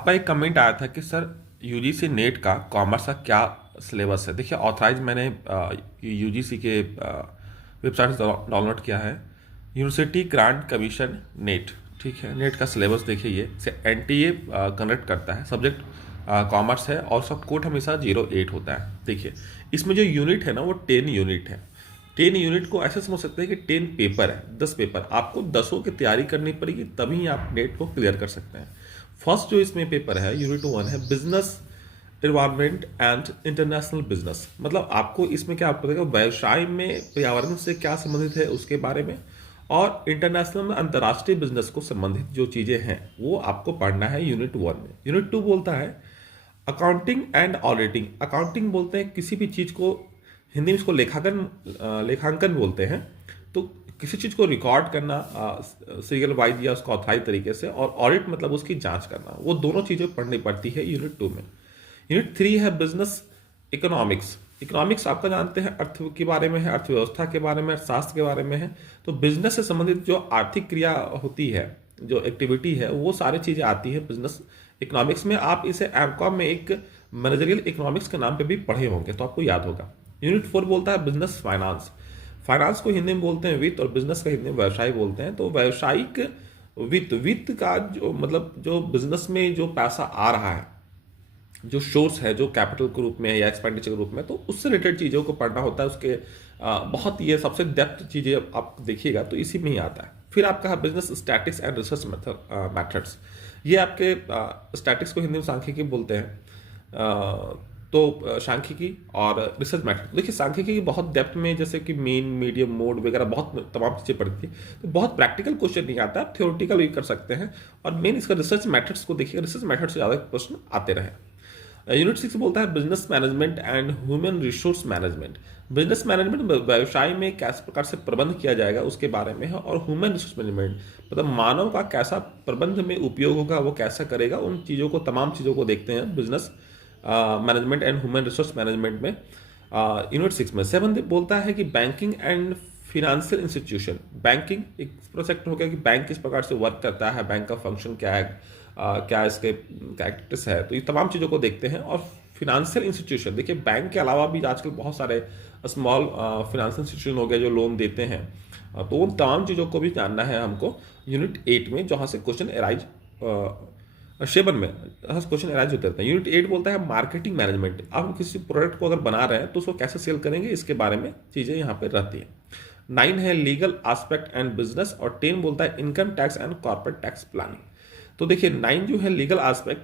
आपका एक कमेंट आया था कि सर यूजीसी नेट का कॉमर्स का क्या सिलेबस है। देखिए, ऑथराइज मैंने यूजीसी के वेबसाइट से डाउनलोड किया है, यूनिवर्सिटी ग्रांट कमीशन नेट। ठीक है, नेट का सिलेबस देखिए, ये से एनटीए कंडक्ट करता है, सब्जेक्ट कॉमर्स है और उसका कोड हमेशा 08 होता है। देखिए, इसमें जो यूनिट है ना वो 10 यूनिट है। 10 यूनिट को ऐसे समझ सकते हैं कि 10 पेपर है, 10 पेपर आपको 10 की तैयारी करनी पड़ेगी, तभी आप नेट को क्लियर कर सकते हैं। फर्स्ट जो इसमें पेपर है यूनिट 1 है business environment and international business. मतलब आपको इसमें क्या पड़ेगा, व्यवसाय में पर्यावरण से क्या संबंधित है उसके बारे में, और इंटरनेशनल में अंतर्राष्ट्रीय बिजनेस को संबंधित जो चीज़ें हैं वो आपको पढ़ना है यूनिट 1 में। यूनिट 2 बोलता है अकाउंटिंग एंड ऑडिटिंग। अकाउंटिंग बोलते हैं किसी भी चीज़ को, हिंदी में इसको लेखांकन बोलते हैं। तो किसी चीज़ को रिकॉर्ड करना सीरियल वाइज या उसको ऑथराइज तरीके से, और ऑडिट मतलब उसकी जांच करना, वो दोनों चीज़ें पढ़नी पड़ती है यूनिट 2 में। यूनिट 3 है बिजनेस इकोनॉमिक्स। इकोनॉमिक्स आपका जानते हैं अर्थ के बारे में है, अर्थव्यवस्था के बारे में, अर्थशास्त्र के बारे में है। तो बिजनेस से संबंधित जो आर्थिक क्रिया होती है, जो एक्टिविटी है, वो सारी चीज़ें आती है बिजनेस इकोनॉमिक्स में। आप इसे एमकॉम में एक मैनेजरियल इकोनॉमिक्स के नाम पे भी पढ़े होंगे, तो आपको याद होगा। यूनिट 4 बोलता है बिजनेस फाइनेंस। फाइनेंस को हिंदी में बोलते हैं वित्त, और बिजनेस का हिंदी में व्यवसाय बोलते हैं। तो व्यवसायिक वित्त का जो मतलब जो बिजनेस में जो पैसा आ रहा है, जो सोर्स है, जो कैपिटल के रूप में है या एक्सपेंडिचर के रूप में, तो उससे रिलेटेड चीज़ों को पढ़ना होता है। उसके बहुत ये सबसे डेप्थ चीज़ें आप देखिएगा तो इसी में ही आता है। फिर आपका है business statics and research methods. ये आपके स्टैटिक्स को हिंदी में सांख्यिकी बोलते हैं। तो सांख्यिकी और रिसर्च मैथड, देखिए सांख्यिकी की बहुत डेप्थ में, जैसे कि मीन, मीडियम, मोड वगैरह बहुत तमाम चीज़ें पढ़ती है, तो बहुत प्रैक्टिकल क्वेश्चन नहीं आता, आप थ्योरेटिकल भी कर सकते हैं। और मेन इसका रिसर्च मैथड्स को देखिएगा, रिसर्च मैथड से ज़्यादा प्रश्न आते रहे। यूनिट 6 बोलता है business management and human resource management. Business management व्यवसाय में किस प्रकार से प्रबंध किया जाएगा उसके बारे में है, और ह्यूमन रिसोर्स मैनेजमेंट मतलब मानव का कैसा प्रबंध में उपयोग होगा, वो कैसा करेगा, उन चीज़ों को, तमाम चीज़ों को देखते हैं business management and human resource management में। यूनिट 6 में 7 बोलता है कि banking and financial institution. Banking एक प्रोजेक्ट हो गया कि बैंक किस प्रकार से वर्क करता है, बैंक का फंक्शन क्या है, क्या इसके कैरेक्टर्स है, तो ये तमाम चीज़ों को देखते हैं। और फिनेंशियल इंस्टीट्यूशन, देखिए बैंक के अलावा भी आजकल बहुत सारे स्मॉल फिनेंशियल इंस्टीट्यूशन हो गए जो लोन देते हैं, तो उन तमाम चीज़ों को भी जानना है हमको यूनिट 8 में, जहाँ से क्वेश्चन एराइज 7 में क्वेश्चन एराइज होते रहते हैं। यूनिट 8 बोलता है मार्केटिंग मैनेजमेंट। आप किसी प्रोडक्ट को अगर बना रहे हैं तो उसको कैसे सेल करेंगे, इसके बारे में चीज़ें यहाँ पर रहती हैं। 9 है लीगल एस्पेक्ट एंड बिजनेस, और 10 बोलता है income tax and corporate tax planning. तो देखिए 9 जो है लीगल एस्पेक्ट,